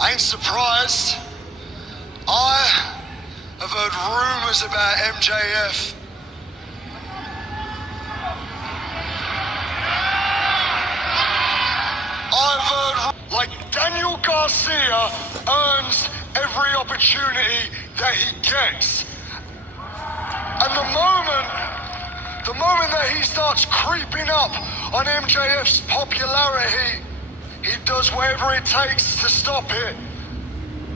I ain't surprised. I have heard rumors about MJF. I've heard like Daniel Garcia earns every opportunity that he gets. And the moment that he starts creeping up on MJF's popularity, he does whatever it takes to stop it.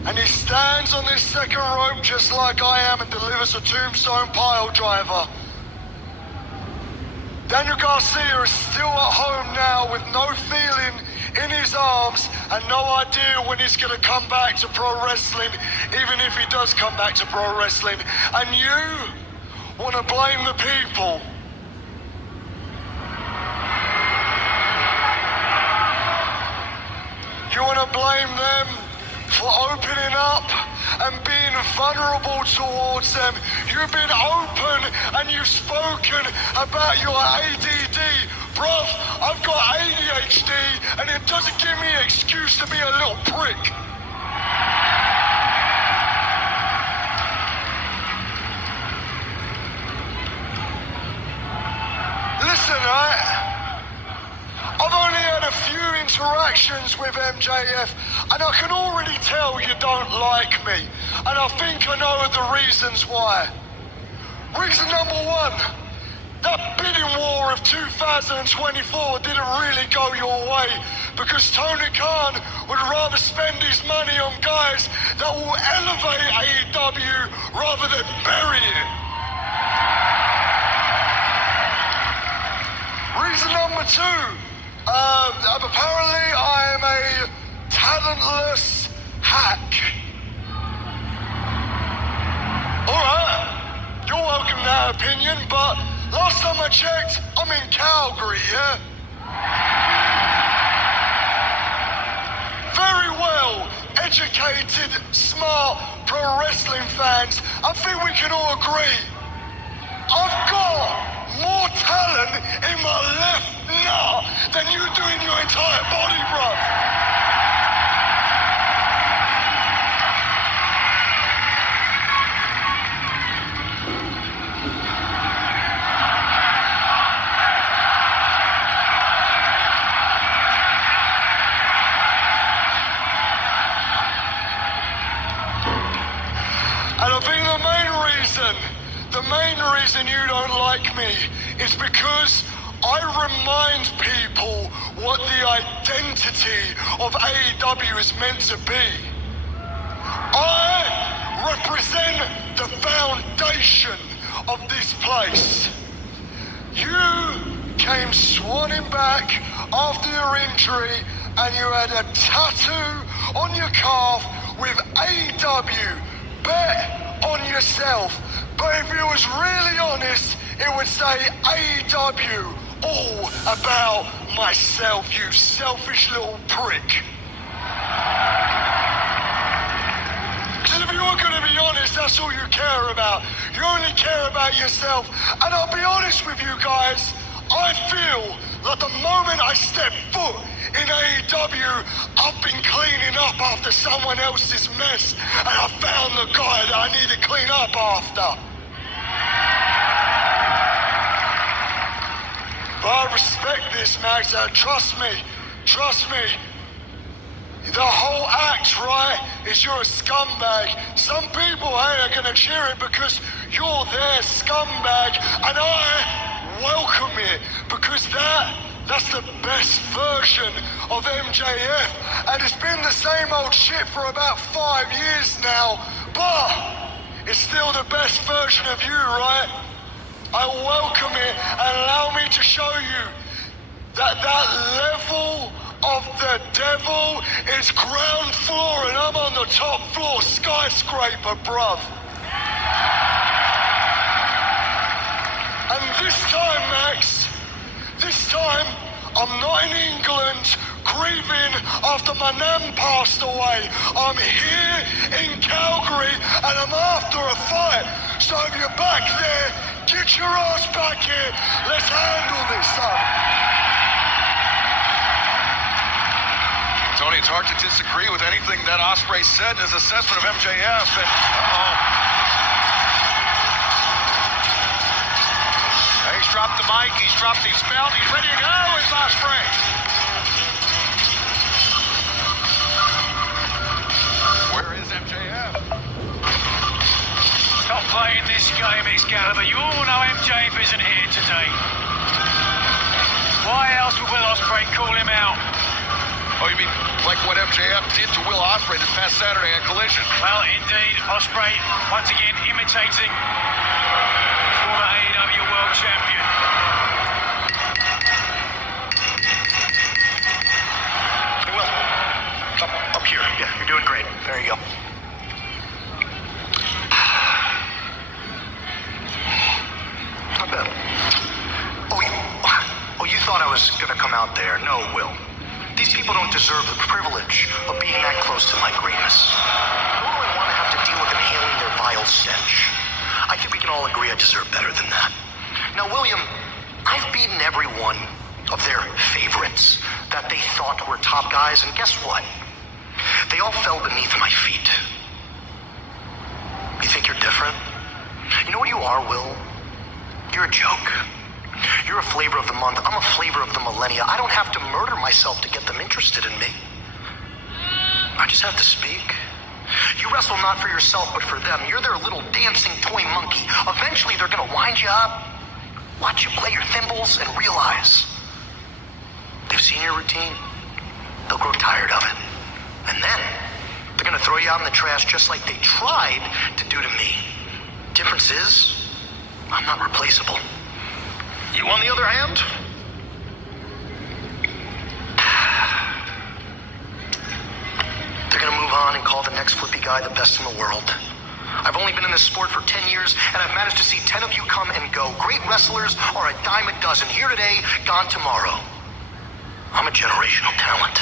And he stands on this second rope just like I am and delivers a tombstone pile driver. Daniel Garcia is still at home now with no feeling in his arms and no idea when he's going to come back to pro wrestling, even if he does come back to pro wrestling. And you want to blame the people. You want to blame them for opening up and being vulnerable towards them. You've been open and you've spoken about your ADD. Bruv, I've got ADHD and it doesn't give me an excuse to be a little prick. Listen, right? I've only had a few interactions with MJF and I can already tell you don't like me. And I think I know the reasons why. Reason number one, that bidding war of 2024 didn't really go your way because Tony Khan would rather spend his money on guys that will elevate AEW rather than bury it. Reason number two, apparently I am a talentless hack. Alright, you're welcome to that opinion, but last time I checked, I'm in Calgary, yeah? Very well educated, smart pro wrestling fans, I think we can all agree. I've got more talent in my left nut than you do in your entire body, bruv. And I think the main reason you don't like me is because I remind people what the identity of AEW is meant to be. I represent the foundation of this place. You came swanning back after your injury and you had a tattoo on your calf with AEW. Bet on yourself. But if you was really honest, it would say AEW, all about myself, you selfish little prick. Because if you were going to be honest, that's all you care about. You only care about yourself. And I'll be honest with you guys, I feel like the moment I step foot in AEW, I've been cleaning up after someone else's mess, and I found the guy that I need to clean up after. But I respect this, Max. Trust me. The whole act, right, is you're a scumbag. Some people, hey, are gonna cheer it because you're their scumbag, and I welcome it because that's the best version of MJF, and it's been the same old shit for about 5 years now, but it's still the best version of you, right? I welcome it and allow me to show you that level of the devil is ground floor and I'm on the top floor skyscraper, bruv. And this time, Max, I'm not in England grieving after my nan passed away. I'm here in Calgary and I'm after a fight. So if you're back there, get your ass back here. Let's handle this, son. Tony Tony, it's hard to disagree with anything that Ospreay said in his assessment of MJF. And, he's dropped the mic, he's dropped his belt, he's ready to go, it's Ospreay. Where is MJF? Not playing this game, Excalibur. You all know MJF isn't here today. Why else would Will Ospreay call him out? Oh, you mean like what MJF did to Will Ospreay this past Saturday at Collision? Well, indeed, Ospreay once again imitating former AEW World Champion. Hey, Will, up here. Yeah, you're doing great. There you go. Not bad. Oh, you thought I was gonna come out there. No, Will. These people don't deserve the privilege of being that close to my greatness. Nor do I want to have to deal with inhaling their vile stench. I think we can all agree I deserve better than that. Now, William, I've beaten every one of their favorites that they thought were top guys, and guess what? They all fell beneath my feet. You think you're different? You know what you are, Will? You're a joke. You're a flavor of the month. I'm a flavor of the millennia. I don't have to murder myself to get them interested in me. I just have to speak. You wrestle not for yourself, but for them. You're their little dancing toy monkey. Eventually, they're gonna wind you up, watch you play your thimbles, and realize they've seen your routine. They'll grow tired of it. And then, they're gonna throw you out in the trash just like they tried to do to me. Difference is, I'm not replaceable. You, on the other hand, they're gonna move on and call the next flippy guy the best in the world. I've only been in this sport for 10 years, and I've managed to see 10 of you come and go. Great wrestlers are a dime a dozen. Here today, gone tomorrow. I'm a generational talent.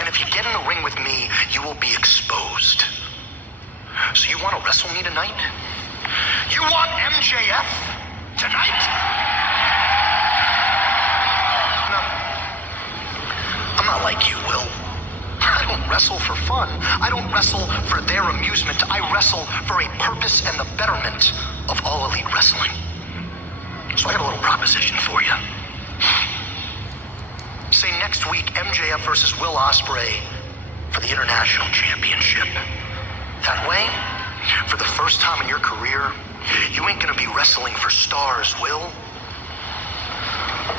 And if you get in the ring with me, you will be exposed. So you want to wrestle me tonight? You want MJF tonight? I'm not like you, Will. I don't wrestle for fun. I don't wrestle for their amusement. I wrestle for a purpose and the betterment of all elite wrestling. So I got a little proposition for you. Say next week, MJF versus Will Ospreay for the International Championship. That way, for the first time in your career, you ain't gonna be wrestling for stars, Will.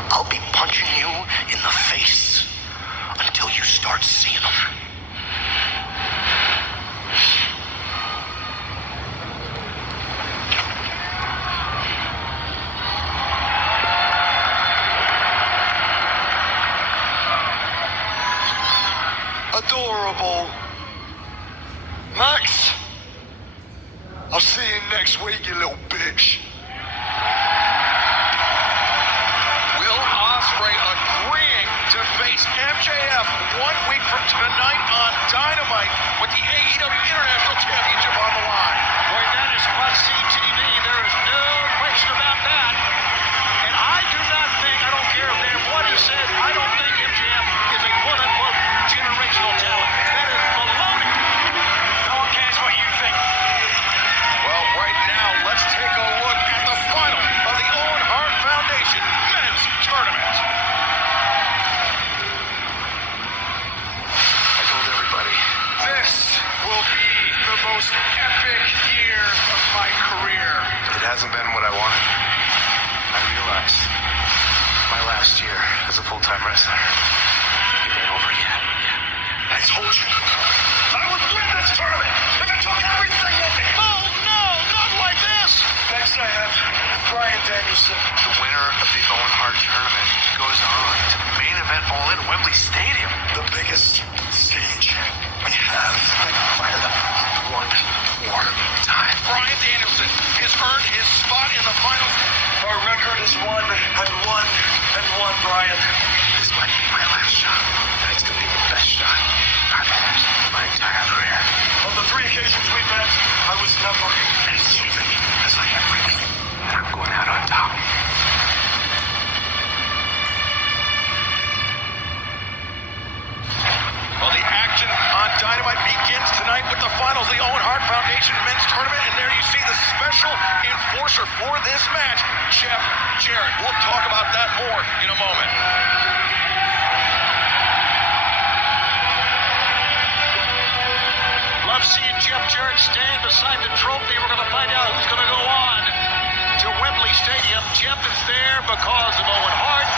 I'll be punching you in the face until you start seeing them. Adorable. Max, I'll see you next week, you little bitch. Will Ospreay agreeing to face MJF 1 week from tonight on Dynamite with the AEW International Championship on the line. Boy, that is must-see TV. There is no question about that. And I do not think, I don't care damn what he says, I don't think MJF is a quote-unquote generational talent. That is baloney. No one cares what you think. Well, right now, let's take a look at the final of the Owen Hart Foundation Men's Tournament. I told everybody. This will be the most epic year of my career. It hasn't been what I wanted. I realized my last year as a full-time wrestler. It ain't over yet. I told you, I would win this tournament if it took everything in me. Oh, no, not like this. Next I have Bryan Danielson. The winner of the Owen Hart tournament goes on to the main event All In Wembley Stadium. The biggest stage we have. I can fire them one more time. Bryan Danielson has earned his spot in the finals. Our record is 1-1-1, Bryan. This might be my last shot, and it's gonna be the best shot I've had in my entire career. On the 3 occasions we met, I was never As stupid as I am really, and I'm going out on top. Well, the Jarrett. We'll talk about that more in a moment. Love seeing Jeff Jarrett stand beside the trophy. We're going to find out who's going to go on to Wembley Stadium. Jeff is there because of Owen Hart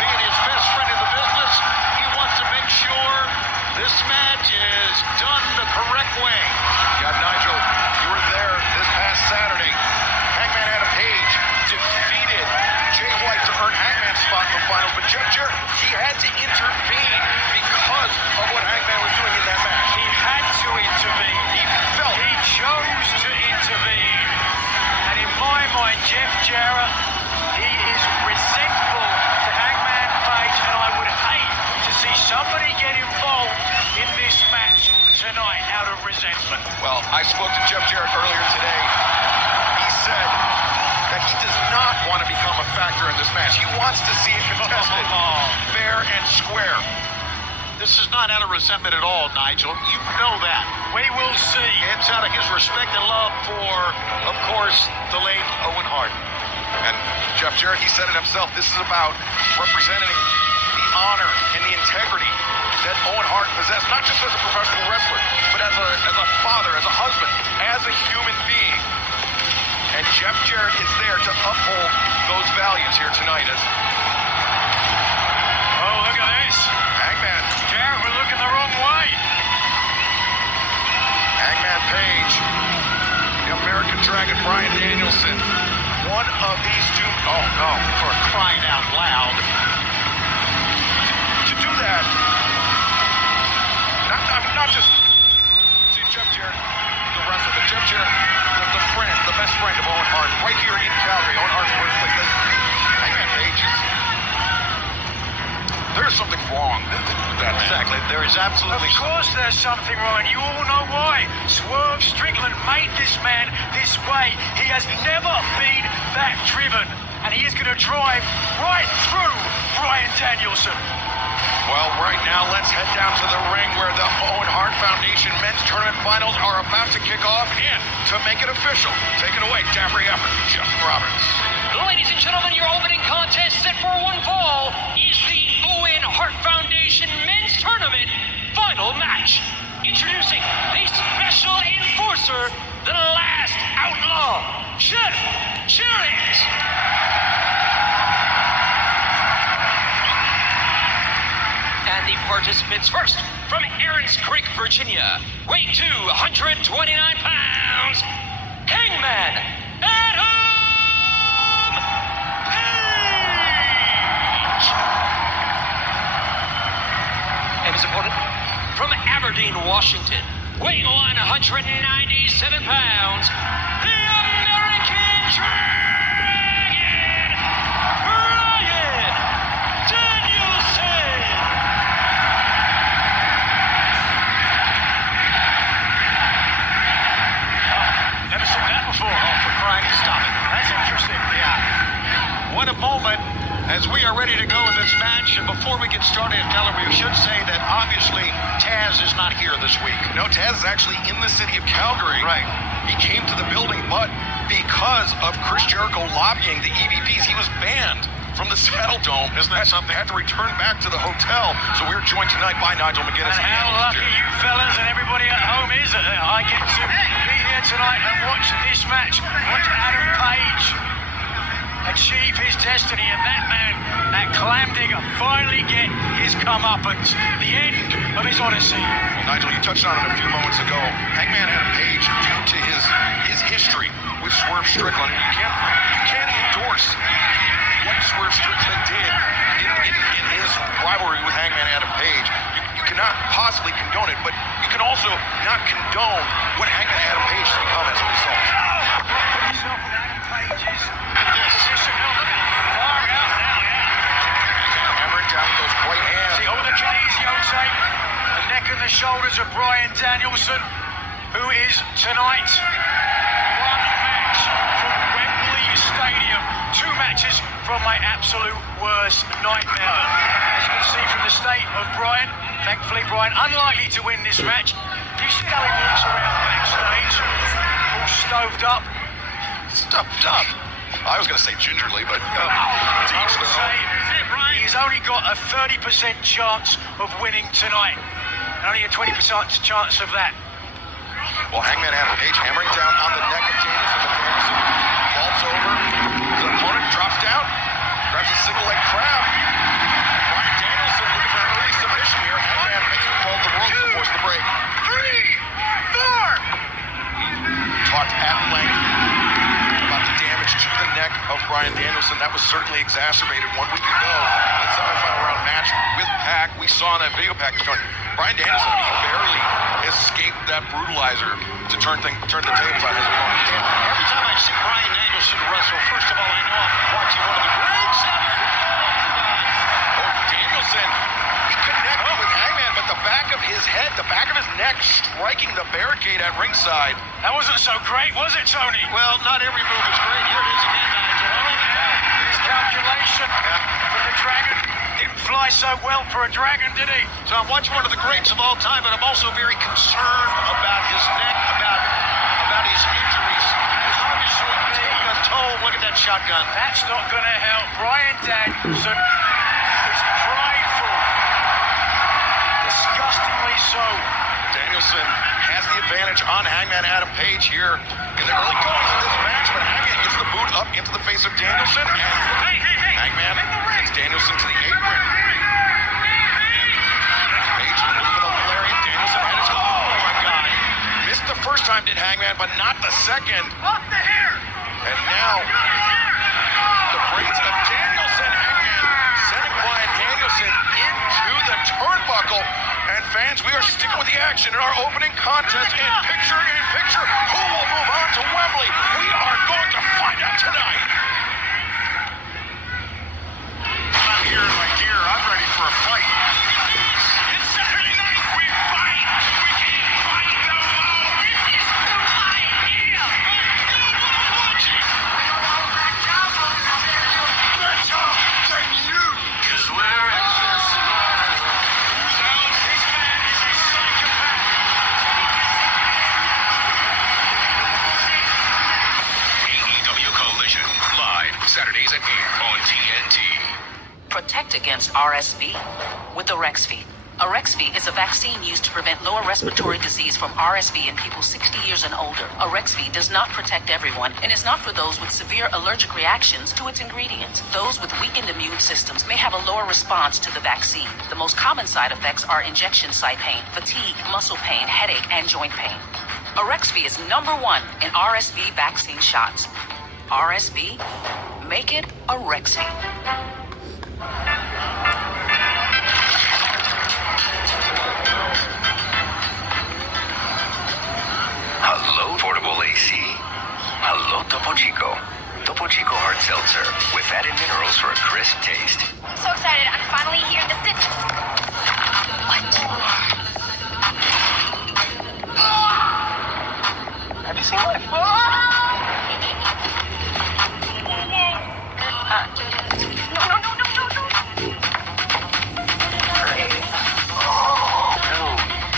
being his best friend in the business. He wants to make sure this match is done the correct way. Yeah, Nigel, you were there this past Saturday. Hangman Adam Page defeated Jay White to earn Hangman's spot in the finals, but Jeff Jarrett, he had to intervene because of what Hangman was doing in that match. He had to intervene. He chose to intervene. And in my mind, Jeff Jarrett, he is resentful to Hangman Page, and I would hate to see somebody get involved in this match tonight out of resentment. Well, I spoke to Jeff Jarrett earlier today. He said that he does not want to become a factor in this match. He wants to see it contested, fair and square. This is not out of resentment at all, Nigel. You know that. We will see. It's out of his respect and love for, of course, the late Owen Hart. And Jeff Jarrett, he said it himself, this is about representing the honor and the integrity that Owen Hart possessed, not just as a professional wrestler, but as a father, as a husband, as a human being. And Jeff Jarrett is there to uphold those values here tonight. Oh, look at this. Hangman. Jarrett, we're looking the wrong way. Hangman Page, the American Dragon, Bryan Danielson. One of these two, oh no, For crying out loud. to do that, not just see Jeff Jarrett, the wrestler, but Jeff Jarrett, the friend, the best friend of Owen Hart, right here in Calgary, Owen Hart's birthplace. Hangman Page is, there's something wrong with that man. Exactly. There is absolutely. Of course there's something wrong. You all know why. Swerve Strickland made this man this way. He has never been that driven. And he is going to drive right through Bryan Danielson. Well, right now, let's head down to the ring where the Owen Hart Foundation Men's Tournament Finals are about to kick off. And to make it official, take it away, Jeffrey Effort, Justin Roberts. Ladies and gentlemen, your opening contest set for one fall is the Owen Hart Foundation Men's Tournament Final Match. Introducing the Special Enforcer, the Last Outlaw, Jeff Jarrett. And the participants first, from Aaron's Creek, Virginia, weighing 229 pounds, Hangman Adam Page. And his opponent, from Aberdeen, Washington, weighing 197 pounds, the American Dragon, Bryan Danielson. Never seen that before. Oh, for crying, stop it. That's interesting. Yeah. What a moment as we are ready to go in this match. And before we get started, we should say that obviously Taz is not here this week. No, Taz is actually in the city of Calgary. Right. He came to the building, but because of Chris Jericho lobbying the EVPs, he was banned from the Saddle Dome. Isn't that something? Had to return back to the hotel. So we're joined tonight by Nigel McGuinness. And how lucky you fellas and everybody at home is that I get to be here tonight and watch this match. Watch Adam Page achieve his destiny, and that man, that clam digger, finally get his comeuppance, the end of his odyssey. Well, Nigel, you touched on it a few moments ago. Hangman Adam Page, due to his history with Swerve Strickland, you can't endorse what Swerve Strickland did in his rivalry with Hangman Adam Page. You cannot possibly condone it, but you can also not condone what Hangman Adam Page has become as a result. Put yourself in Adam Page's position. Oh, look at far out now, yeah. Hammering down with those right hands. See, oh, the kinesio tape, the neck and the shoulders of Bryan Danielson, who is tonight one match from Wembley Stadium. Two matches from my absolute worst nightmare. As you can see from the state of Bryan, thankfully Bryan unlikely to win this match. You see how he walks around backstage, all stoved up. Stuffed up. I was going to say gingerly, but I would say he's only got a 30% chance of winning tonight. And only a 20% chance of that. well, Hangman Adam Page hammering down on the neck of Danielson, but Danielson falls over. His opponent drops down, grabs a single leg crab. Bryan Danielson looking for an early submission here. Hangman makes him fall the ropes to force the break. 3, 4. Talked at length about the damage to the neck of Bryan Danielson. That was certainly exacerbated 1 week ago in the semifinal round match with Pac. We saw in that video package showing Bryan Danielson barely escaped that brutalizer to turn the tables on his opponent. Every time I see Bryan Danielson wrestle, first of all, I know I'm watching one of the greats ever. Oh, Danielson, he connected with Hangman, but the back of his head, the back of his neck striking the barricade at ringside. That wasn't so great, was it, Tony? Well, not every move is great. Here it is again, Nigel. His calculation for the Dragon didn't fly so well for a Dragon, did he? So I'm watching one of the greats of all time, but I'm also very concerned about his neck, about his injuries. He's obviously taking a toll. Look at that shotgun. That's not going to help. Bryan Danielson is prideful. Disgustingly so. Danielson has the advantage on Hangman Adam Page here in the early goings of this match, but Hangman gets the boot up into the face of Danielson, and Hangman takes Danielson to the apron. Page looking for the lariat. Danielson had his oh my God. Missed the first time, did Hangman, but not the second. Up the hair. And now the brains of Danielson. Hangman sending Bryan Danielson into the turnbuckle. And fans, we are sticking with the action in our opening contest in picture. Who will move on to Wembley? We are going to find out tonight. I'm here in my gear. I'm ready for a fight. It's Saturday night. We fight. We can't fight no more. This is who I am. Better than you. 'Cause we're This man is a psychopath. AEW Collision, live Saturdays at 8 on TNT. Protect against RSV with Arexvy. Arexvy is a vaccine used to prevent lower respiratory disease from RSV in people 60 years and older. Arexvy does not protect everyone and is not for those with severe allergic reactions to its ingredients. Those with weakened immune systems may have a lower response to the vaccine. The most common side effects are injection site pain, fatigue, muscle pain, headache, and joint pain. Arexvy is #1 in RSV vaccine shots. RSV, make it Arexvy. Hello, Portable AC. Hello, Topo Chico. Topo Chico Hard Seltzer with added minerals for a crisp taste. So excited, I'm finally here. This is... Have you seen my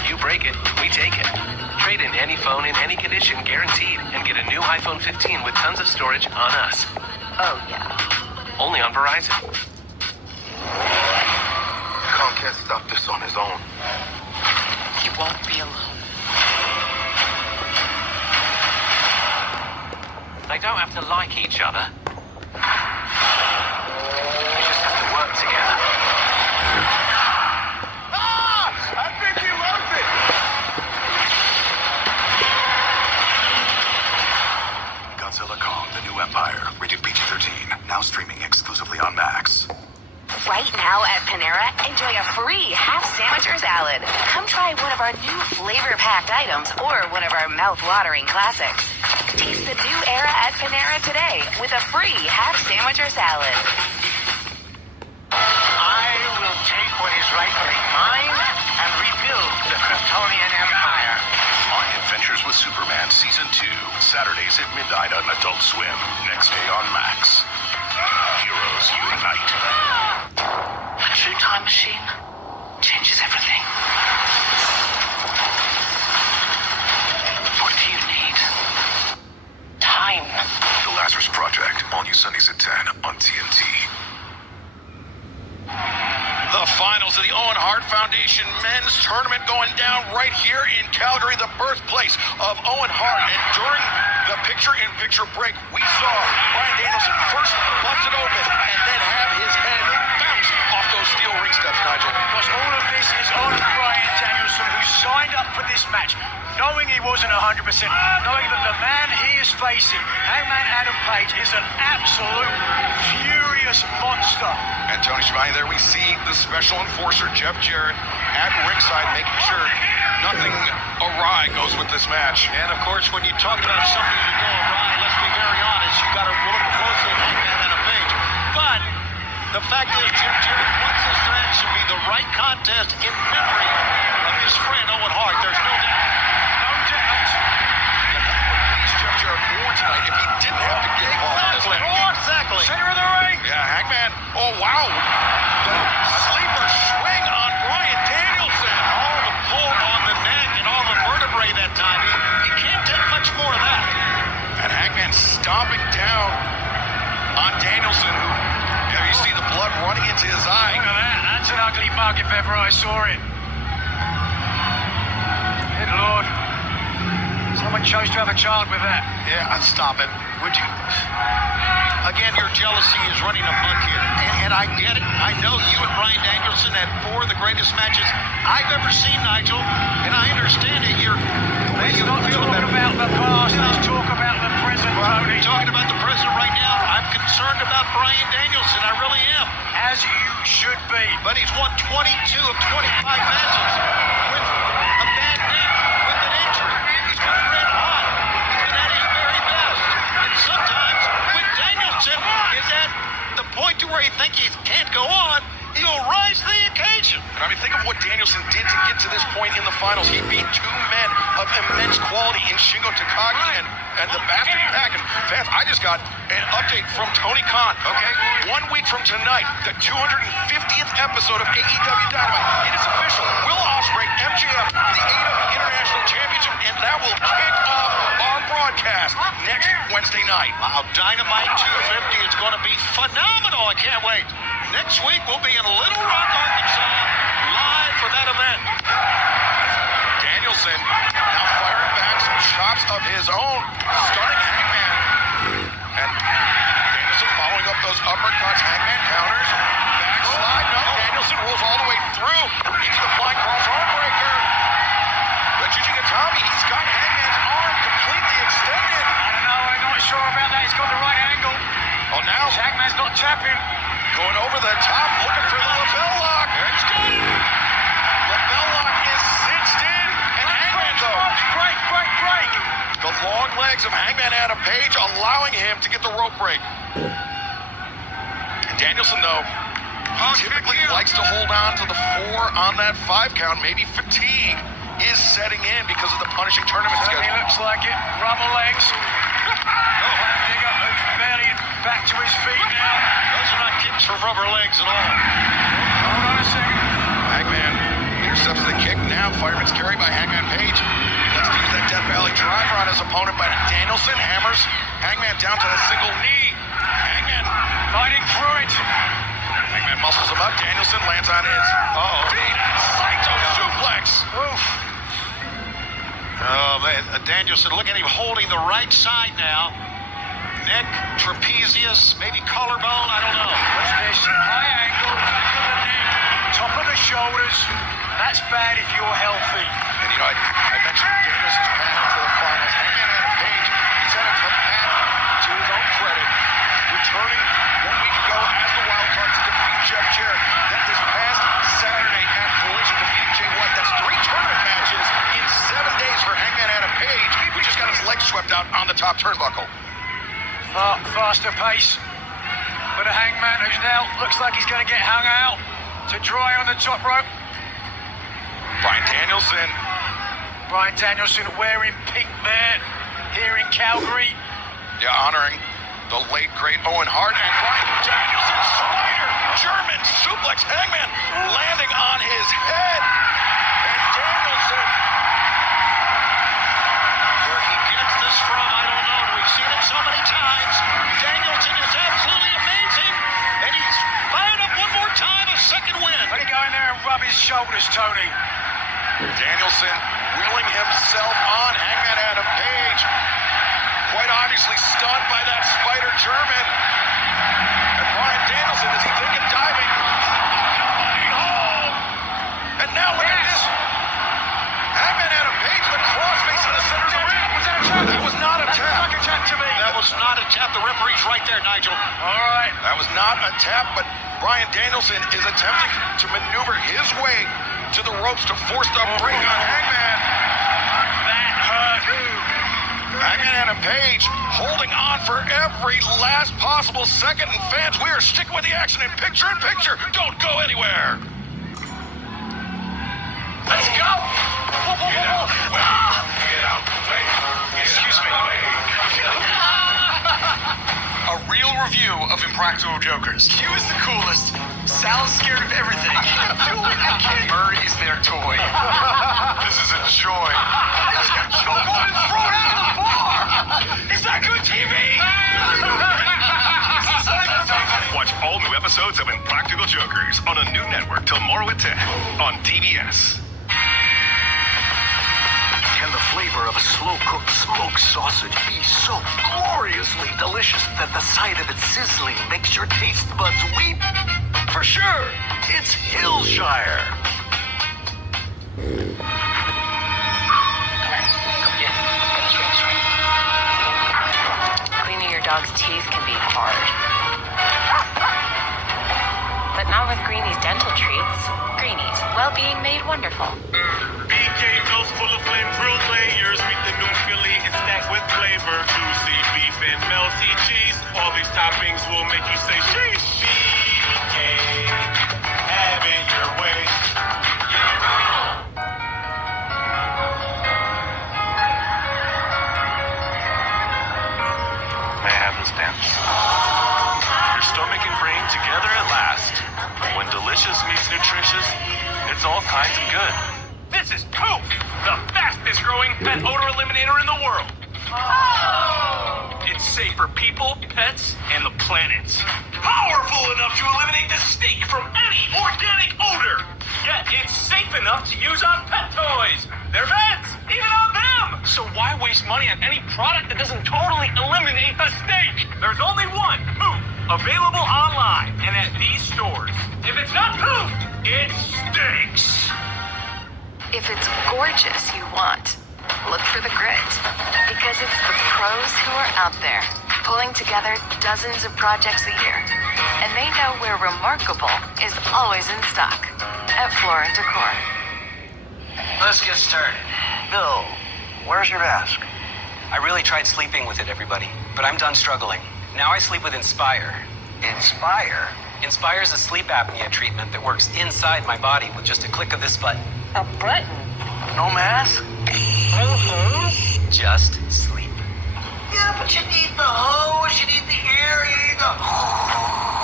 You break it, we take it. Trade in any phone in any condition guaranteed and get a new iPhone 15 with tons of storage on us. Oh, yeah. Only on Verizon. Khan can't stop this on his own. He won't be alone. They don't have to like each other. They just have to work together. I think he loves it. Godzilla Kong, The New Empire, rated PG-13, now streaming exclusively on Max. Right now at Panera, enjoy a free half sandwich or salad. Come try one of our new flavor-packed items or one of our mouth-watering classics. Taste the new era at Panera today with a free half sandwich or salad. I will take what is rightfully mine and rebuild the Kryptonian Empire. My Adventures with Superman Season 2, Saturdays at midnight on Adult Swim, next day on Max. Heroes unite. A true time machine changes everything. What do you need? Time. The Lazarus Project, all new Sundays at 10 on TNT. The finals of the Owen Hart Foundation Men's Tournament going down right here in Calgary, the birthplace of Owen Hart. And during the picture-in-picture break, we saw Bryan Danielson first bust it open and then have his head bounce off those steel ring steps, Nigel. Because all of this is on Bryan Danielson, who signed up for this match, knowing he wasn't 100%, knowing that the man he is facing, Hangman Adam Page, is an absolute furious monster. And Tony Schiavone, there we see the special enforcer, Jeff Jarrett, at ringside, making sure nothing awry goes with this match. And of course, when you talk about something to go awry, let's be very honest, you got to look closely at Hangman Adam Page. But the fact is, Jeff Jarrett wants this match to be the right contest in memory of his friend Owen Hart. There's no doubt. No doubt. Please, Jeff Jarrett more tonight if he didn't have to get involved. Exactly. Center of the ring. Yeah, Hangman. Oh, wow. The sleeper swing on Bryan Danielson. All the pull on the neck and all the vertebrae that time. He can't take much more of that. And Hangman stomping down on Danielson, who, you see the blood running into his eye. Look at that. That's an ugly mug if ever I saw it. Good Lord. Someone chose to have a child with that. Yeah, stop it. Would you? Again, your jealousy is running amok here. And I get it. I know you and Bryan Danielson had 4 of the greatest matches I've ever seen, Nigel. And I understand it. Let's not talk about the past. Let's talk about the present, Tony. We're talking about the present right now. I'm concerned about Bryan Danielson. I really am. As you should be. But he's won 22 of 25 matches with a bad neck, with an injury. He's been red hot. He's been at his very best. And sometimes when Danielson is at the point to where he thinks he can't go on, he will rise to the occasion. And I mean, think of what Danielson did to get to this point in the finals. He beat 2 men of immense quality in Shingo Takagi and the Bastard Pack. And fans, I just got an update from Tony Khan, okay? 1 week from tonight, the 250th episode of AEW Dynamite. It is official. Will Ospreay, MJF, the AEW International Championship, and that will kick off our broadcast next Wednesday night. Wow, Dynamite 250 is going to be phenomenal. I can't wait. Next week, we'll be in Little Rock, Arkansas, live for that event. Danielson now firing back some chops of his own, stunning Hangman. And Danielson following up those uppercuts, Hangman counters, backslide, no, Danielson rolls all the way through into the flying cross arm breaker. The Jujigatami, he's got Hangman's arm completely extended. I don't know, I'm not sure about that. He's got the right angle. Oh, now Hangman's not tapping. going over the top, looking for the lapel lock. It's good. Lapel lock is cinched in, and Hangman though. Break. The long legs of Hangman Adam Page allowing him to get the rope break. Danielson, though, typically likes to hold on to the 4 on that 5 count. Maybe fatigue is setting in because of the punishing tournament He schedule. looks like it. Rubber legs. Digger, who's barely back to his feet now. Those are not kicks for rubber legs at all. Hold on a second. Hangman intercepts the kick. Now fireman's carry by Hangman Page. Let's use that Death Valley driver on his opponent, but Danielson hammers Hangman down to the single knee. Hangman Fighting through it. Hangman muscles him up. Danielson lands on his feet. Saito suplex. Oof. Oh, man. Danielson, look at him holding the right side now. Neck, trapezius, maybe collarbone, I don't know. What's this? High angle, back of the neck, top of the shoulders. That's bad if you're healthy. And you know, I mentioned Danielson's path to the finals. Hangman Adam Page, he's had a tough path to his own credit. Returning 1 week ago as the wild card to defeat Jeff Jarrett. Then this past Saturday at Collision defeating Jay White. That's 3 tournament matches in 7 days for Hangman Adam Page, who just got his legs swept out on the top turnbuckle. Faster pace for the Hangman, who's now looks like he's going to get hung out to dry on the top rope. Bryan Danielson. Bryan Danielson wearing pink there here in Calgary. Yeah, honoring the late, great Owen Hart. And Bryan Danielson, slider, German suplex, Hangman landing on his head. And Danielson, where he gets this from, I don't know. We've seen it so many times. Danielson is absolutely rub his shoulders, Tony. Danielson wheeling himself on Hangman Adam Page. Quite obviously stunned by that Spider German. And Bryan Danielson, is he thinking diving? Oh! And now look at this. Hangman Adam Page with crossface in the center of the ring. Was that a tap? That was not a tap. Like a tap to me. That was not a tap. The referee's right there, Nigel. All right. That was not a tap, but Bryan Danielson is attempting to maneuver his way to the ropes to force the break on Hangman. That hurt. Hangman Adam Page holding on for every last possible second. And fans, we are sticking with the action in picture. Don't go anywhere. Let's go. Get out the way. Excuse me. A real review of Impractical Jokers. Q is the coolest. Sal's scared of everything. I can't do it. Murray is their toy. This is a joy. Go on and throw it out of the bar. Is that good TV? Watch all new episodes of Impractical Jokers on a new network tomorrow at 10 on TBS. Can the flavor of a slow-cooked smoked sausage be so gloriously delicious that the sight of it sizzling makes your taste buds weep? For sure, it's Hillshire. Cleaning your dog's teeth can be hard. But not with Greenie's dental treats. Greenie's, well-being made wonderful. BK toast full of flame grilled layers. Meet the new Philly, it's stacked with flavor. Juicy beef and melty cheese. All these toppings will make you say sheesh. BK, have it your way. May I have this dance? Your stomach and brain together at last. When delicious meets nutritious, it's all kinds of good. This is Poof, the fastest growing pet odor eliminator in the world. It's safe for people, pets, and the planet. Powerful enough to eliminate the stink from any organic odor. Yet it's safe enough to use on pet toys, their beds, even on them. So why waste money on any product that doesn't totally eliminate the stink? There's only one, Poof, available online and at these stores. If it's not Poof, it stinks. If it's gorgeous you want, look for the grit. Because it's the pros who are out there, pulling together dozens of projects a year. And they know where remarkable is always in stock at Floor & Decor. Let's get started. Bill, where's your mask? I really tried sleeping with it, everybody, but I'm done struggling. Now I sleep with Inspire. Inspire? Inspire is a sleep apnea treatment that works inside my body with just a click of this button. A button? No mask? Just sleep. Yeah, but you need the hose, you need the air, you need the...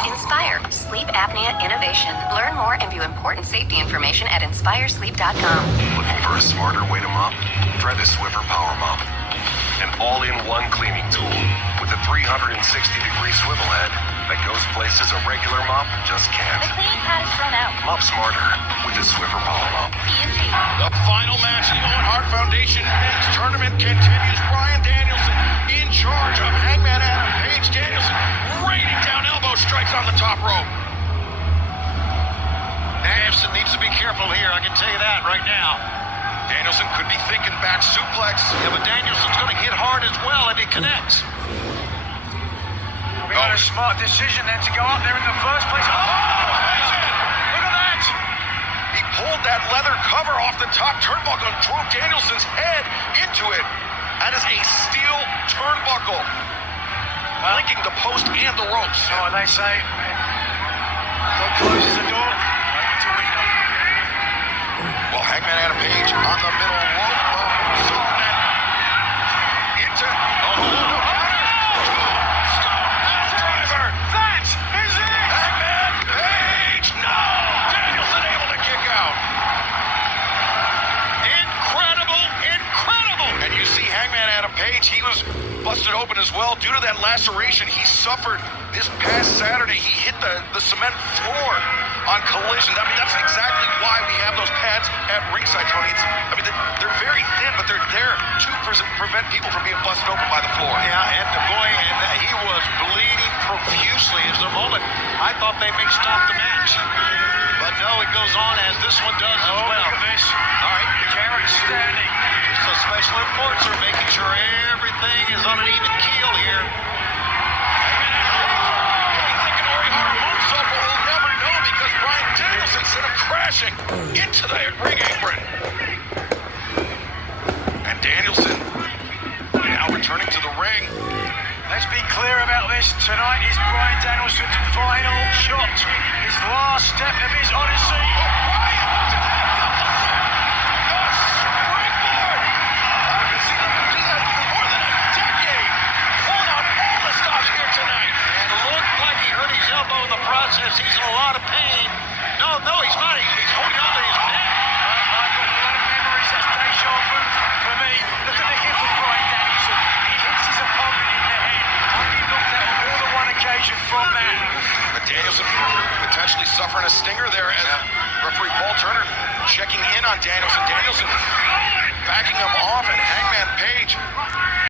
Inspire, sleep apnea innovation. Learn more and view important safety information at inspiresleep.com. Looking for a smarter way to mop? Try the Swiffer Power Mop. An all-in-one cleaning tool with a 360-degree swivel head that goes places a regular mop just can't. The cleaning pad is thrown out. Mop smarter with the Swiffer Power Mop. The final match of the Owen Hart Foundation Men's Tournament continues. Bryan Danielson in charge of Hangman Adam Page. Danielson raining down elbow strikes on the top rope. Danielson needs to be careful here, I can tell you that right now. Danielson could be thinking back suplex. Yeah, but Danielson's going to hit hard as well if he connects. We got a smart decision then to go up there in the first place. Oh, look at that! He pulled that leather cover off the top turnbuckle and drove Danielson's head into it. That is a steel turnbuckle, linking the post and the ropes. So they say, God closes the door, open to window. Well, Hangman Adam Page on the middle rope. Into driver. That is it! Hangman Page. No! Danielson able to kick out. Incredible! And you see Hangman Adam Page, he was busted open as well due to that laceration he suffered this past Saturday. He hit the cement floor on collisions. I mean, that's exactly why we have those pads at ringside, Tony. They're very thin, but they're there to prevent people from being busted open by the floor. Yeah, and the boy, he was bleeding profusely. As a moment, I thought they may stop the match. But no, it goes on as this one does as well. Look at this. All right, Garrett standing. just a special enforcer making sure everything is on an even keel here. Danielson sent him crashing into the ring apron. And Danielson now returning to the ring. Let's be clear about this. Tonight is Bryan Danielson's final shot. His last step of his odyssey. In the process, he's in a lot of pain. No, he's not. He's holding on to his neck. I've got a lot of memories. That's deja vu for me. Look at the hip of Bryan Danielson. He hits his opponent in the head. I've been knocked out on more than one occasion from that. But Danielson potentially suffering a stinger there as referee Paul Turner checking in on Danielson. Danielson backing him off, and Hangman Page